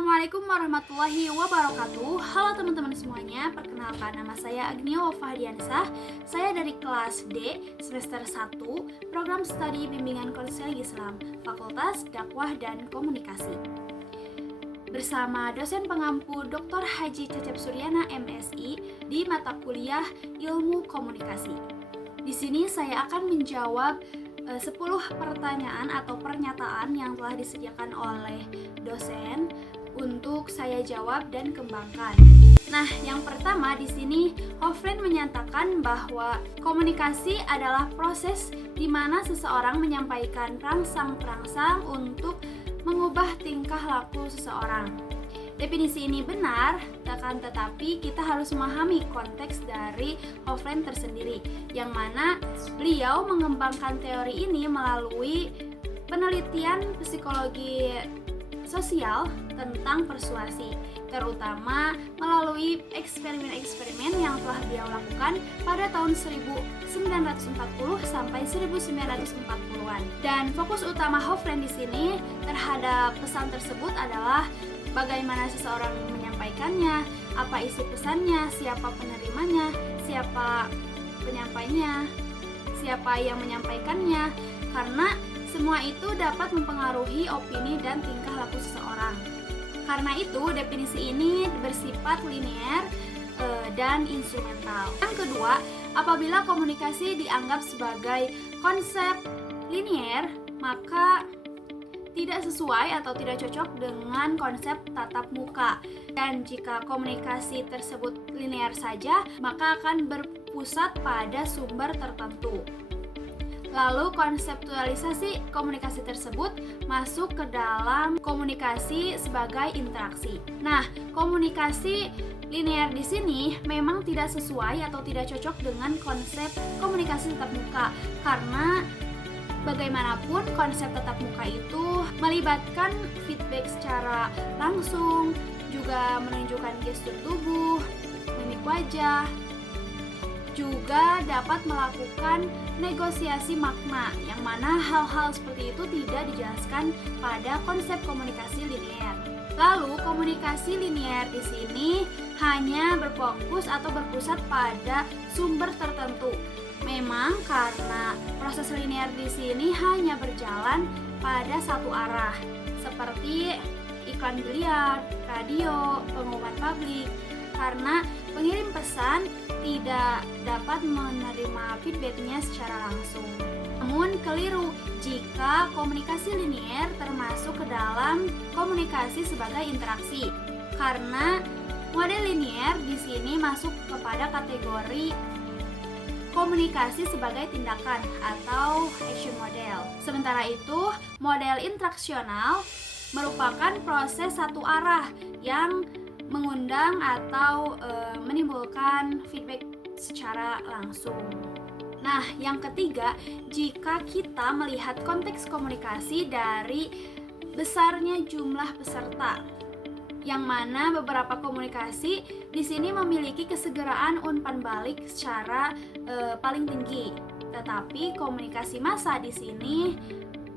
Assalamualaikum warahmatullahi wabarakatuh. Halo teman-teman semuanya, perkenalkan nama saya Agnia Wafahdiansah. Saya dari kelas D, semester 1, program studi bimbingan konseling Islam, Fakultas Dakwah dan Komunikasi. Bersama dosen pengampu Dr. Haji Cecep Suryana MSI di mata kuliah Ilmu Komunikasi. Di sini saya akan menjawab 10 pertanyaan atau pernyataan yang telah disediakan oleh dosen untuk saya jawab dan kembangkan. Nah, yang pertama di sini Hoffman menyatakan bahwa komunikasi adalah proses di mana seseorang menyampaikan perangsang-perangsang untuk mengubah tingkah laku seseorang. Definisi ini benar, akan tetapi kita harus memahami konteks dari Hoffman tersendiri, yang mana beliau mengembangkan teori ini melalui penelitian psikologi sosial tentang persuasi, terutama melalui eksperimen-eksperimen yang telah beliau lakukan pada tahun 1940 sampai 1940-an. Dan fokus utama Hoffman di sini terhadap pesan tersebut adalah bagaimana seseorang menyampaikannya, apa isi pesannya, siapa penerimanya, siapa penyampainya, siapa yang menyampaikannya, karena semua itu dapat mempengaruhi opini dan tingkah laku seseorang. Karena itu, definisi ini bersifat linear dan instrumental. Yang kedua, apabila komunikasi dianggap sebagai konsep linear, maka tidak sesuai atau tidak cocok dengan konsep tatap muka. Dan jika komunikasi tersebut linear saja, maka akan berpusat pada sumber tertentu. Lalu konseptualisasi komunikasi tersebut masuk ke dalam komunikasi sebagai interaksi. Nah, komunikasi linear di sini memang tidak sesuai atau tidak cocok dengan konsep komunikasi tatap muka, karena bagaimanapun konsep tatap muka itu melibatkan feedback secara langsung, juga menunjukkan gestur tubuh, mimik wajah, juga dapat melakukan negosiasi makna, yang mana hal-hal seperti itu tidak dijelaskan pada konsep komunikasi linear. Lalu komunikasi linear di sini hanya berfokus atau berpusat pada sumber tertentu. Memang karena proses linear di sini hanya berjalan pada satu arah, seperti iklan biliar, radio, pengumuman publik. Karena pengirim pesan tidak dapat menerima feedbacknya secara langsung. Namun keliru jika komunikasi linear termasuk ke dalam komunikasi sebagai interaksi, karena model linear di sini masuk kepada kategori komunikasi sebagai tindakan atau action model. Sementara itu, model interaksional merupakan proses satu arah yang mengundang atau menimbulkan feedback secara langsung. Nah, yang ketiga, jika kita melihat konteks komunikasi dari besarnya jumlah peserta, yang mana beberapa komunikasi di sini memiliki kesegeraan umpan balik secara paling tinggi, tetapi komunikasi massa di sini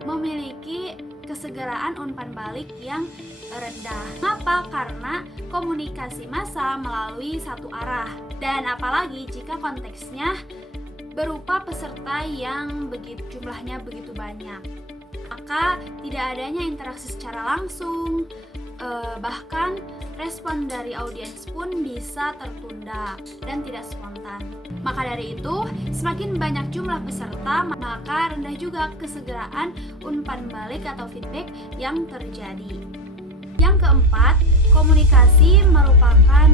memiliki kesegeraan umpan balik yang rendah. Mengapa? Karena komunikasi massa melalui satu arah, dan apalagi jika konteksnya berupa peserta yang jumlahnya begitu banyak, maka tidak adanya interaksi secara langsung. Bahkan respon dari audiens pun bisa tertunda dan tidak spontan. Maka dari itu, semakin banyak jumlah peserta, maka rendah juga kesegeraan umpan balik atau feedback yang terjadi. Yang keempat, komunikasi merupakan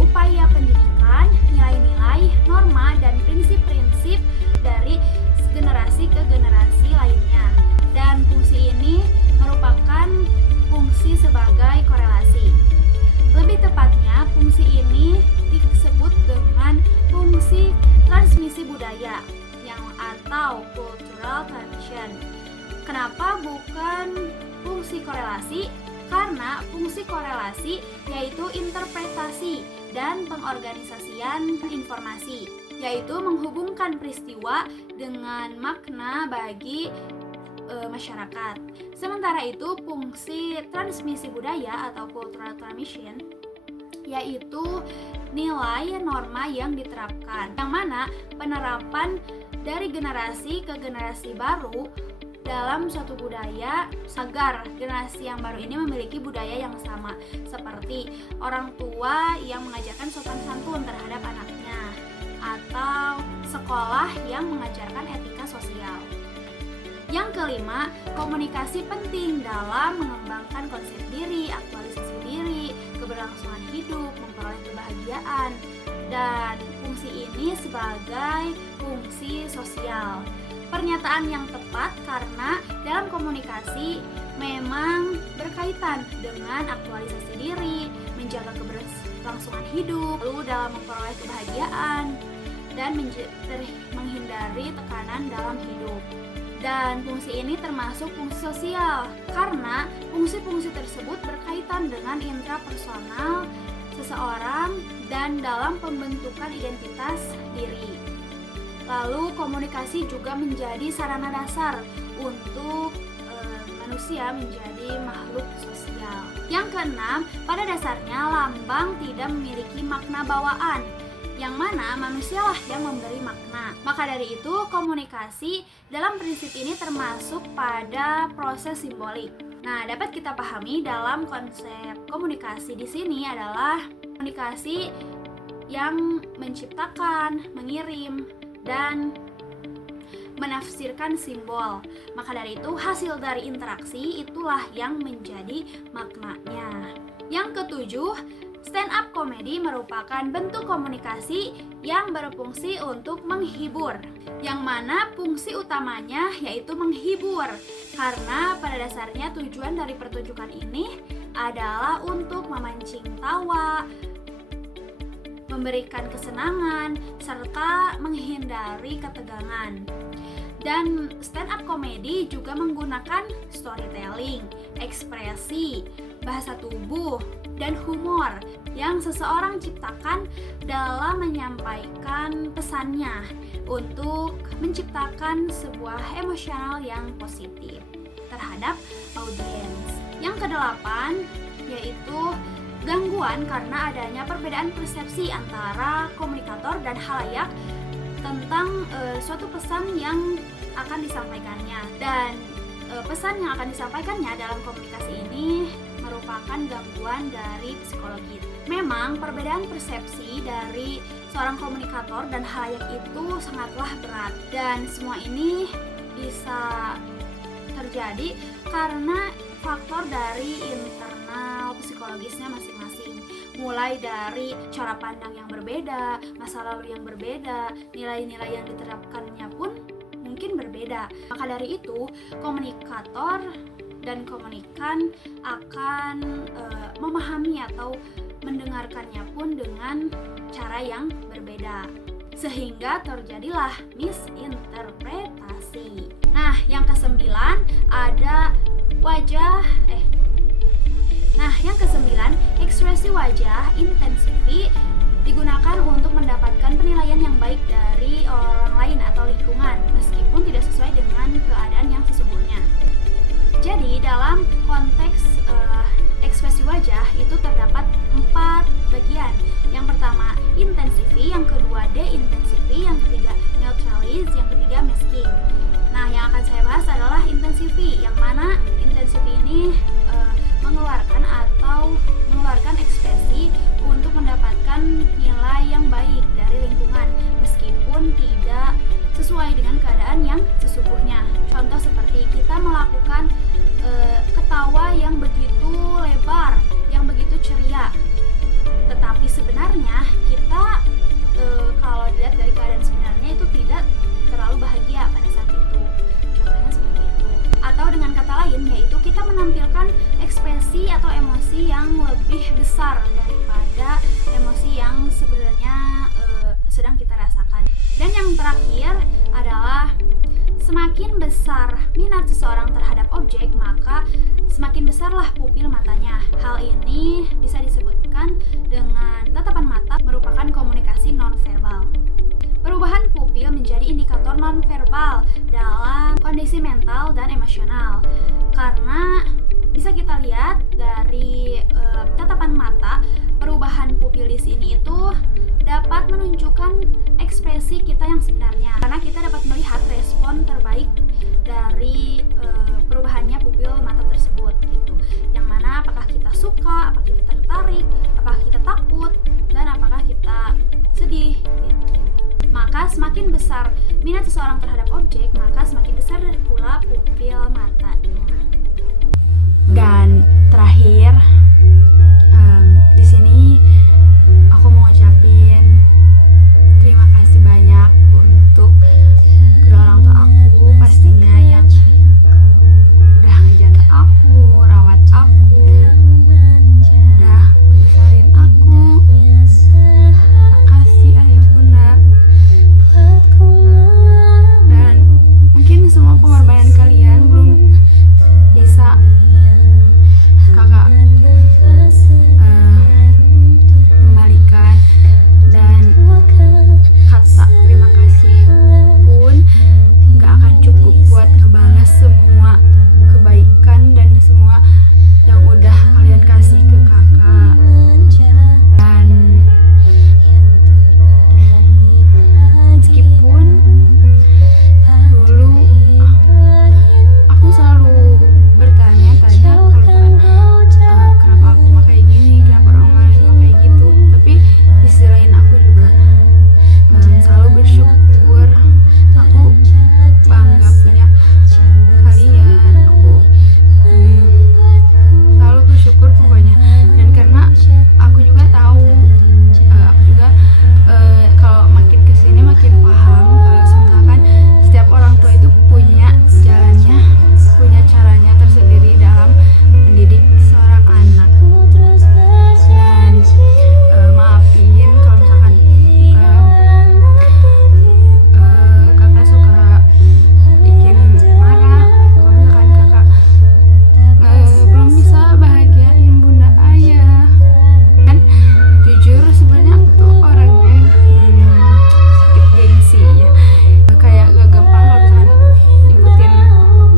upaya pendidikan, nilai-nilai, norma, dan prinsip-prinsip dari generasi ke generasi lainnya. Dan fungsi ini merupakan fungsi sebagai korelasi. Lebih tepatnya, fungsi ini disebut dengan fungsi transmisi budaya atau cultural transmission. Kenapa bukan fungsi korelasi? Karena fungsi korelasi yaitu interpretasi dan pengorganisasian informasi, yaitu menghubungkan peristiwa dengan makna bagi masyarakat. Sementara itu, fungsi transmisi budaya atau cultural transmission yaitu nilai norma yang diterapkan, yang mana penerapan dari generasi ke generasi baru dalam suatu budaya agar generasi yang baru ini memiliki budaya yang sama, seperti orang tua yang mengajarkan sopan santun terhadap anaknya atau sekolah yang mengajarkan etika sosial. Yang kelima, komunikasi penting dalam mengembangkan konsep diri, aktualisasi diri, keberlangsungan hidup, memperoleh kebahagiaan, dan fungsi ini sebagai fungsi sosial. Pernyataan yang tepat karena dalam komunikasi memang berkaitan dengan aktualisasi diri, menjaga keberlangsungan hidup, lalu dalam memperoleh kebahagiaan, dan menghindari tekanan dalam hidup. Dan fungsi ini termasuk fungsi sosial karena fungsi-fungsi tersebut berkaitan dengan intrapersonal seseorang dan dalam pembentukan identitas diri. Lalu komunikasi juga menjadi sarana dasar untuk manusia menjadi makhluk sosial. Yang keenam, pada dasarnya lambang tidak memiliki makna bawaan, yang mana manusialah yang memberi makna. Maka dari itu, komunikasi dalam prinsip ini termasuk pada proses simbolik. Nah, dapat kita pahami dalam konsep komunikasi di sini adalah komunikasi yang menciptakan, mengirim, dan menafsirkan simbol. Maka dari itu, hasil dari interaksi itulah yang menjadi maknanya. Yang ketujuh, stand up comedy merupakan bentuk komunikasi yang berfungsi untuk menghibur, yang mana fungsi utamanya yaitu menghibur, karena pada dasarnya tujuan dari pertunjukan ini adalah untuk memancing tawa, memberikan kesenangan, serta menghindari ketegangan. Dan stand up comedy juga menggunakan storytelling, ekspresi, bahasa tubuh, dan humor yang seseorang ciptakan dalam menyampaikan pesannya untuk menciptakan sebuah emosional yang positif terhadap audiens. Yang kedelapan yaitu gangguan karena adanya perbedaan persepsi antara komunikator dan khalayak tentang suatu pesan yang akan disampaikannya. Dan pesan yang akan disampaikannya dalam komunikasi ini merupakan gangguan dari psikologi. Memang perbedaan persepsi dari seorang komunikator dan khalayak itu sangatlah berat, dan semua ini bisa terjadi karena faktor dari internal psikologisnya masing-masing, mulai dari cara pandang yang berbeda, masa lalu yang berbeda, nilai-nilai yang diterapkannya pun mungkin berbeda. Maka dari itu, komunikator dan komunikan akan memahami atau mendengarkannya pun dengan cara yang berbeda, sehingga terjadilah misinterpretasi. Nah, yang kesembilan ada ekspresi wajah intensifi digunakan untuk mendapatkan penilaian yang baik dari orang lain atau lingkungan, meskipun tidak sesuai dengan keadaan yang sesungguhnya. Jadi dalam konteks ekspresi wajah itu terdapat 4 bagian. Yang pertama intensifi, yang kedua de-intensifi, yang ketiga neutralis, yang ketiga masking. Nah, yang akan saya bahas adalah intensifi, yang mana intensifi ini mengeluarkan ekspresi untuk mendapatkan nilai yang baik dari lingkungan, meskipun tidak sesuai dengan keadaan yang sesungguhnya. Contoh seperti kita melakukan ketawa yang begitu lebar, yang begitu ceria, tetapi sebenarnya kita kalau dilihat dari keadaan sebenarnya itu tidak terlalu bahagia pada saat itu. Contohnya seperti itu. Atau dengan kata lain, yaitu kita menampilkan ekspresi atau emosi yang lebih besar daripada emosi yang sebenarnya sedang kita rasakan. Dan yang terakhir adalah semakin besar minat seseorang terhadap objek, maka semakin besarlah pupil matanya. Hal ini bisa disebutkan dengan tatapan mata merupakan komunikasi nonverbal. Perubahan pupil menjadi indikator nonverbal dalam kondisi kondisi mental dan emosional. Karena bisa kita lihat dari tatapan mata, perubahan pupil di sini itu dapat menunjukkan ekspresi kita yang sebenarnya. Karena kita dapat melihat respon terbaik dari perubahannya pupil mata tersebut gitu. Yang mana apakah kita suka, apakah kita tertarik, apakah kita takut, dan apakah kita sedih gitu. Maka semakin besar minat seseorang terhadap objek, maka semakin besar pula pupil matanya. Dan terakhir, di sini aku mau ngucapin terima kasih banyak untuk kedua orang tua aku pastinya yang udah ngejaga aku, rawat aku, udah besarin aku. Makasih ayah bunda. Dan mungkin semua pengorbanan kalian belum bisa kakak kembalikan, dan kata terima kasih pun gak akan cukup buat ngebalas semua kebaikan dan semua yang udah kalian kasih ke kakak. Dan meskipun dulu aku selalu bertanya-tanya kalau kenapa aku mah kayak gini, kenapa orang lain mah kayak gitu, tapi di sisi lain aku juga selalu bersyukur. Aku bangga punya kalian, aku selalu bersyukur pokoknya. Dan karena aku juga tahu, aku juga kalau makin kesini makin paham kalau misalkan setiap orang tua itu punya jalannya, punya caranya tersendiri dalam mendidik seorang anak. Dan maafin kalau misalkan kakak suka bikin marah, kalau misalkan kakak belum bisa bahagiain bunda ayah. Kan jujur sebenarnya aku tuh orangnya sedikit gengsi ya, kayak gak gampang kalau misalkan nyebutin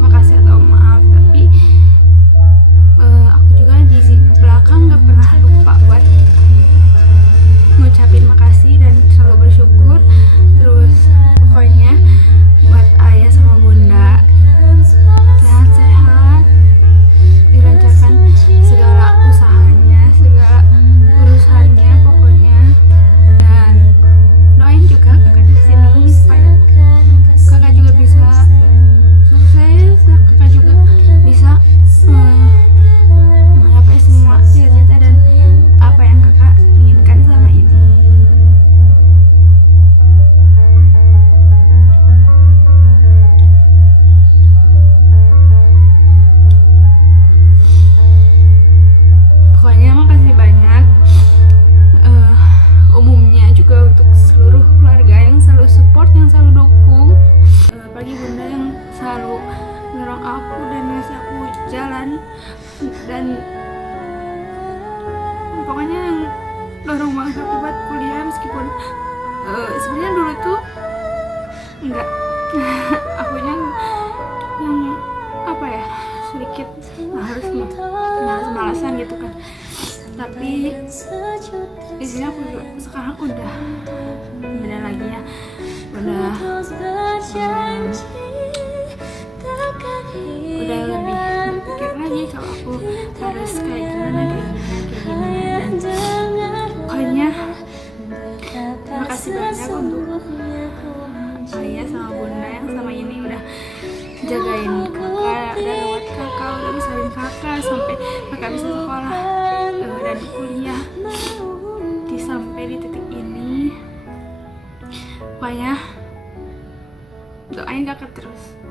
makasih atau maaf. Tapi aku juga di belakang gak pernah lupa buat ngucapin makasih dan selalu bersyukur. Terus pokoknya buat ayah sama bunda sehat-sehat, dilancarkan segala usahanya, segala urusannya pokoknya. Dan doain juga kakak di sini supaya kakak juga bisa sukses, kakak juga bisa menggapai semua cita-cita dan apa yang kakak inginkan selama ini. Pokoknya makasih banyak, umumnya juga untuk seluruh keluarga yang selalu support, yang selalu dukung, apalagi bunda yang selalu ngedorong aku dan ngasih aku jalan, dan pokoknya yang dorong banget aku buat kuliah. Meskipun sebenarnya dulu tuh enggak akunya yang apa ya, sedikit harus malas-malasan gitu kan. Tapi di sini aku juga sekarang udah beda lagi ya, udah lebih berpikir lagi kalau aku harus kayak gimana. Dan pokoknya terima kasih banyak untuk ayah sama bunda yang sama ini udah jagain kakak, udah rawat kakak, udah besarin kakak sampai kakak bisa sekolah dan kuliah sampai di titik ini. Pokoknya doain kakak terus.